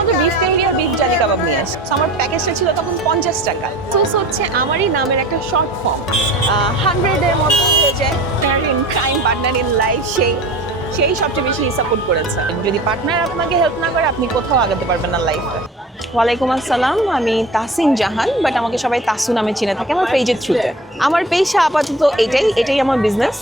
শুধুমাত্র বিফ তেহারি আর বিফ জালি কাবাব নিয়ে আসি। So, আমার প্যাকেজটা ছিল তখন 50 টাকা। সোস হচ্ছে আমারই নামের একটা শর্ট ফর্ম। 100-এর মতো হয়ে যায়। In crime, partner in life, সেই সবচেয়ে বেশি সাপোর্ট করেছে। যদি পার্টনার আপনাকে হেল্প না করে আপনি কোথাও আগাতে পারবেন না লাইফে। ওয়ালাইকুম আসসালাম, আমি তাসিন জাহান, বাট আমাকে সবাই তাসু নামে চিনে থাকে আমার পেজের থ্রুতে। আমার পেশা আপাতত এটাই আমার বিজনেস।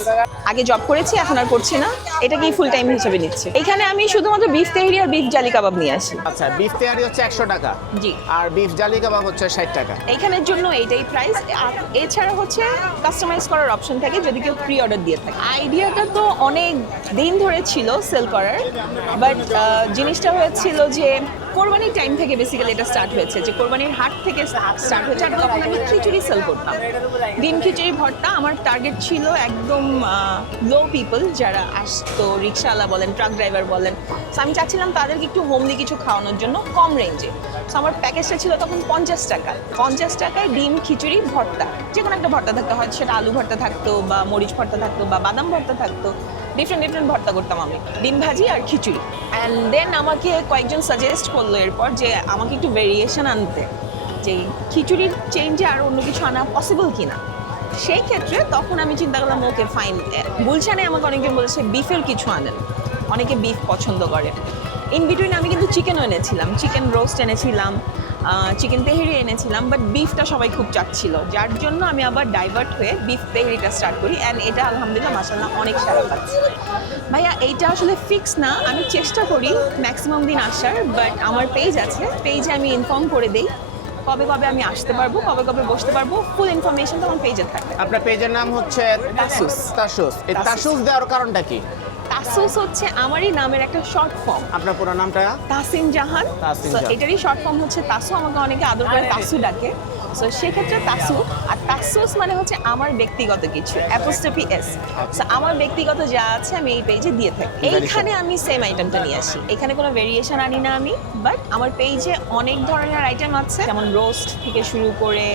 আগে জব করেছি, এখন আর করছি না, এটাকেই ফুল টাইম হিসেবে নিচ্ছি। এখানে আমি শুধুমাত্র বিফ তেহারি আর বিফ জালি কাবাব নিয়ে আসি। আচ্ছা, বিফ তেহারি হচ্ছে 100 টাকা, জি। আর বিফ জালি কাবাব হচ্ছে 60 টাকা। এইখানের জন্য এইটাই প্রাইস। এছাড়া হচ্ছে কাস্টমাইজ করার অপশন থাকে যদি কেউ প্রি অর্ডার দিয়ে থাকে। আইডিয়াটা তো অনেক দিন ধরে ছিল সেল করার, বাট জিনিসটা হয়েছিল যে কোরবানির টাইম থেকে বেসিক্যালি এটা স্টার্ট হয়েছে, যে কোরবানির হাট থেকে স্টার্ট হয়েছে। আর তখন আমি খিচুড়ি সেল করতাম, ডিম খিচুড়ি ভর্তা। আমার টার্গেট ছিল একদম লো পিপল, যারা আসতো, রিক্সাওয়ালা বলেন, ট্রাক ড্রাইভার বলেন। সো আমি চাচ্ছিলাম তাদেরকে একটু হোমলি কিছু খাওয়ানোর জন্য কম রেঞ্জে। সো আমার প্যাকেজটা ছিল তখন 50 টাকা। 50 টাকায় ডিম খিচুড়ি ভর্তা, যে কোনো একটা ভর্তা থাকতো, হয়তো সেটা আলু ভর্তা থাকতো বা মরিচ ভর্তা থাকতো বা বাদাম ভর্তা থাকতো। ডিফারেন্ট ভর্তা করতাম আমি, ডিম ভাজি আর খিচুড়ি। অ্যান্ড দেন আমাকে কয়েকজন সাজেস্ট করলো এরপর যে আমাকে একটু ভেরিয়েশন আনতে, যে খিচুড়ির চেঞ্জে আর অন্য কিছু আনা পসিবল কিনা। সেই ক্ষেত্রে তখন আমি চিন্তা করলাম, ওকে ফাইন। গুলশানে আমাকে অনেকজন বলেছে বিফের কিছু আনেন, অনেকে বিফ পছন্দ করে। ইন বিটুইন আমি কিন্তু চিকেনও এনেছিলাম, চিকেন রোস্ট এনেছিলাম, চিকেন তেহেরি এনেছিলাম, বাট বিফটা সবাই খুব চাচ্ছিল, যার জন্য আমি আবার ডাইভার্ট হয়ে বিফ তেহেরিটা স্টার্ট করি। অ্যান্ড এটা আলহামদুলিল্লাহ মাশাআল্লাহ অনেক সারা পাচ্ছি। ভাইয়া এইটা আসলে ফিক্স না, আমি চেষ্টা করি ম্যাক্সিমাম দিন আসার, বাট আমার পেজ আছে, পেজে আমি ইনফর্ম করে দিই কবে কবে আমি আসতে পারবো, কবে কবে বসতে পারবো, ফুল ইনফরমেশন তো আমার পেজে থাকে। আপনার পেজের নাম হচ্ছে তাসুস। তাসুস। এই তাসুস দেওয়ার কারণটা কি? তাসুস হচ্ছে আমারই নামের একটা শর্ট ফর্ম। আপনার পুরো নামটা? তাসিন জাহান। তাসিন So, জাহান। এটারই শর্ট ফর্ম হচ্ছে তাসু। আমাকে অনেকে আদর করে তাসু ডাকে। সো সেক্ষেত্রে তাসু। আর তাসুস মানে হচ্ছে আমার ব্যক্তিগত কিছু, অ্যাপোস্ট্রফি এস। সো আমার ব্যক্তিগত যা আছে আমি এই পেজে দিয়ে থাকি। এইখানে আমি সেম আইটেমটা নিয়ে আসি, এখানে কোনো ভেরিয়েশন আনি না আমি, বাট আমার পেজে অনেক ধরনের আইটেম আছে, যেমন রোস্ট থেকে শুরু করে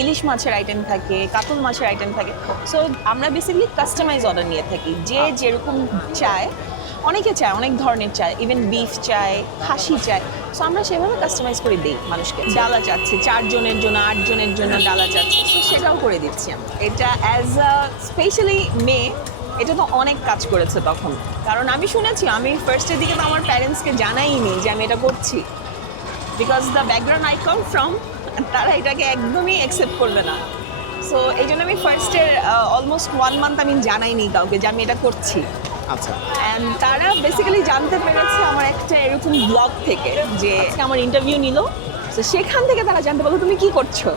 ইলিশ মাছের আইটেম থাকে, কাতল মাছের আইটেম থাকে। সো আমরা বেসিক্যালি কাস্টমাইজ অর্ডার নিয়ে থাকি, যে যেরকম চায়। অনেকে চায়, অনেক ধরনের চায়, ইভেন বিফ চায়, খাসি চায়। সো আমরা সেভাবে কাস্টমাইজ করে দিই মানুষকে। ডালা চাচ্ছে 4 জনের জন্য, 8 জনের জন্য ডালা চাচ্ছে, সো সেটাও করে দিচ্ছি আমরা। এটা অ্যাজ আ স্পেশালি মেয়ে, এটা তো অনেক কাজ করেছে তখন। কারণ আমি শুনেছি, আমি ফার্স্টের দিকে তো আমার প্যারেন্টসকে জানাইনি যে আমি এটা করছি, because the background I come from, তারা এটাকে একদমই অ্যাকসেপ্ট করবে না। সো এই জন্য আমি ফার্স্টের অলমোস্ট 1 মান্থ আমি জানাইনি কাউকে যে আমি এটা করছি। আচ্ছা, অ্যান্ড তারা বেসিক্যালি জানতে পেরেছে আমার একটা এরকম ব্লগ থেকে, যে আমার ইন্টারভিউ নিল। তো সেখান থেকে তারা জানতে পারলো তুমি কি করছো।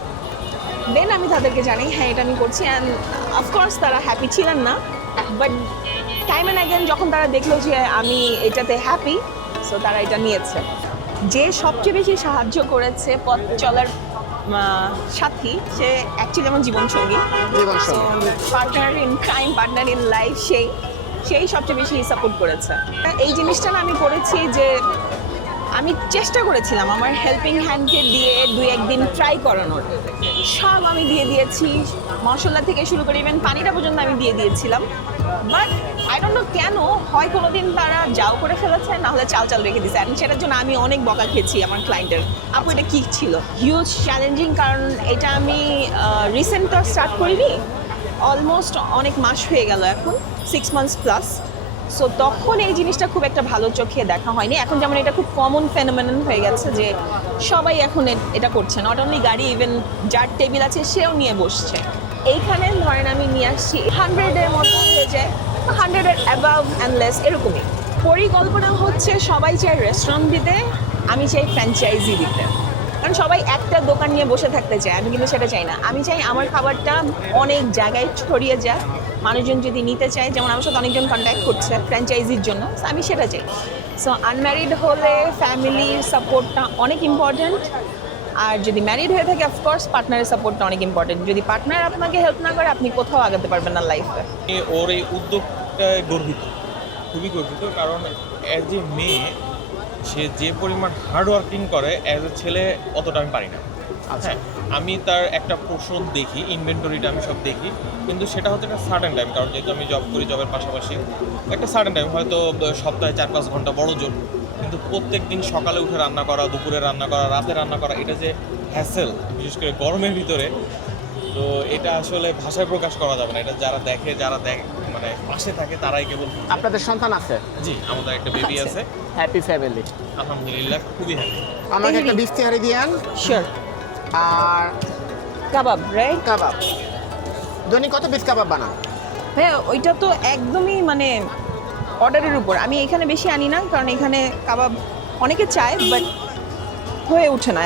দেন আমি তাদেরকে জানি হ্যাঁ এটা আমি করছি। অ্যান্ড অফকোর্স তারা হ্যাপি ছিলেন না, বাট টাইম অ্যান্ড অ্যাগেন যখন তারা দেখলো যে আমি এটাতে হ্যাপি, সো তারা এটা নিয়েছে। যে সবচেয়ে বেশি সাহায্য করেছে পথ চলার সাথী, সে অ্যাকচুয়ালি আমার জীবনসঙ্গী, partner in crime, partner in life, সেই সবচেয়ে বেশি সাপোর্ট করেছে। এই জিনিসটা না আমি করেছি যে আমি চেষ্টা করেছিলাম আমার হেল্পিং হ্যান্ডকে দিয়ে 2-1 দিন ট্রাই করানোর। সব আমি দিয়ে দিয়েছি, মশলা থেকে শুরু করে ইভেন পানিটা পর্যন্ত আমি দিয়ে দিয়েছিলাম। বাট আই ডোন্ট নো কেন, হয় কোনো দিন তারা যাও করে ফেলেছে, না হলে চাল রেখে দিয়েছে। অ্যান্ড সেটার জন্য আমি অনেক বকা খেয়েছি আমার ক্লায়েন্টের। আপু এটা কী ছিল? হিউজ চ্যালেঞ্জিং, কারণ এটা আমি রিসেন্ট তো স্টার্ট করিনি, অলমোস্ট অনেক মাস হয়ে গেল এখন, 6 মান্থস প্লাস। সো তখন এই জিনিসটা খুব একটা ভালো চোখে দেখা হয়নি। এখন যেমন এটা খুব কমন ফেনোমেনন হয়ে গেছে, যে সবাই এখন এটা করছে, নট অনলি গাড়ি, ইভেন যার টেবিল আছে সেও নিয়ে বসছে। এইখানে ধরেন আমি নিয়ে আসছি 100-এর মতো হয়ে যায়, 100-এর অ্যাবাভ অ্যান্ড লেস, এরকমই। পরিকল্পনা হচ্ছে সবাই চায় রেস্টুরেন্ট দিতে, আমি চাই ফ্র্যাঞ্চাইজি দিতে। কারণ সবাই একটা দোকান নিয়ে বসে থাকতে চায়, আমি কিন্তু সেটা চাই না। আমি চাই আমার খাবারটা অনেক জায়গায় ছড়িয়ে যাক, মানুষজন যদি নিতে চায়, যেমন আমার সাথে অনেকজন কন্ট্যাক্ট করছে ফ্র্যাঞ্চাইজির জন্য, আমি সেটা চাই। সো আনম্যারিড হলে ফ্যামিলির সাপোর্টটা অনেক ইম্পর্ট্যান্ট, আর যদি ম্যারিড হয়ে থাকে অফকোর্স পার্টনারের সাপোর্টটা অনেক ইম্পর্টেন্ট। যদি পার্টনার আপনাকে হেল্প না করে আপনি কোথাও আগাতে পারবেন না লাইফে। ওর এই উদ্যোগটায় গর্বিত, খুবই গর্বিত, কারণ অ্যাজ এ মেয়ে সে যে পরিমাণ হার্ড ওয়ার্কিং করে, অ্যাজ এ ছেলে অতটা আমি পারি না। আচ্ছা, আমি তার একটা পোর্শন দেখি, ইনভেন্টরিটা আমি সব দেখি, কিন্তু সেটা হচ্ছে একটা সার্টেন টাইম, কারণ যেহেতু আমি জব করি, জবের পাশাপাশি একটা সার্টেন টাইম, হয়তো সপ্তাহে 4-5 ঘন্টা বড় জোর কিন্তু প্রত্যেক দিন সকালে উঠে রান্না করা, দুপুরে রান্না করা, রাতে রান্না করা, এটা যে হ্যাসেল, বিশেষ করে গরমের ভিতরে, তো এটা আসলে ভাষায় প্রকাশ করা যাবে না। এটা যারা দেখে, মানে পাশে থাকে তারাই কেবল বুঝে। আপনাদের সন্তান আছে? জি, আমাদের একটা বেবি আছে। আছে, হ্যাপি ফ্যামিলি। আলহামদুলিল্লাহ খুবই হ্যাপি। আমাকে একটা বিফ তেহারি দিয়েন শিওর। আর কাবাব, রাইট? কাবাব। দৈনিক কত পিস কাবাব বানান? হ্যাঁ, ওইটা তো একদমই মানে অর্ডারের উপর। আমি এখানে বেশি আনি না, কারণ এখানে কাবাব অনেকে চায় বাট হয়ে ওঠে না।